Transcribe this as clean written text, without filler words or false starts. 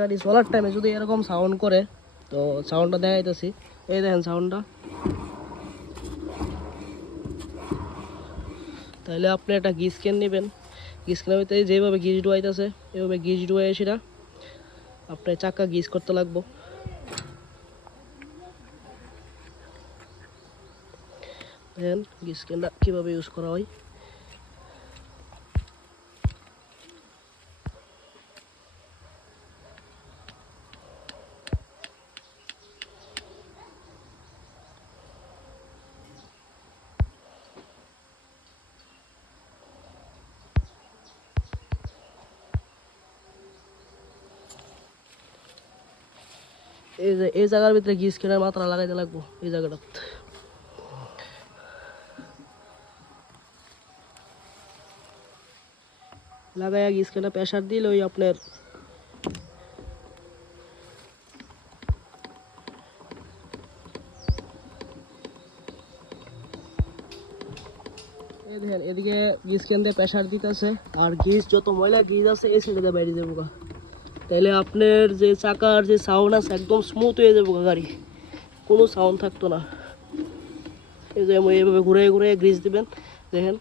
গাড়ি চলার টাইমে যদি এরকম সাউন্ড করে, তো সাউন্ডটা দেখাইতেছি। এই দেখেন সাউন্ডটা। তাহলে আপনি একটা গিজ ক্যান নেবেন, গিজ ক্যানের ভিতরে যেভাবে গিজ ডুয়াইতেছে এভাবে গিজ ডুয়াই সেটা আপনার চাকা গিজ করতে লাগবো। দেখেন গিজ ক্যানটা কীভাবে ইউজ করা হয়। এই জায়গার ভিতরে গিজ ক্যানের মাত্রা লাগাইতে লাগবো। এই জায়গাটা লাগাইয়া গিজ ক্যানটা প্রেশার দিলে ওই আপনার দেখেন এদিকে গিজ ক্যান দিয়ে প্রেশার দিতেছে, আর গিজ যত ময়লা গিজ আছে এই সাইডে বাইরে যাবো। তাহলে আপনার যে চাকার যে সাউন্ড আছে একদম স্মুথ হয়ে যাবো, গাড়ি কোনো সাউন্ড থাকতো না। এই যে এইভাবে ঘুরে ঘুরে গ্রিজ দিবেন। দেখেন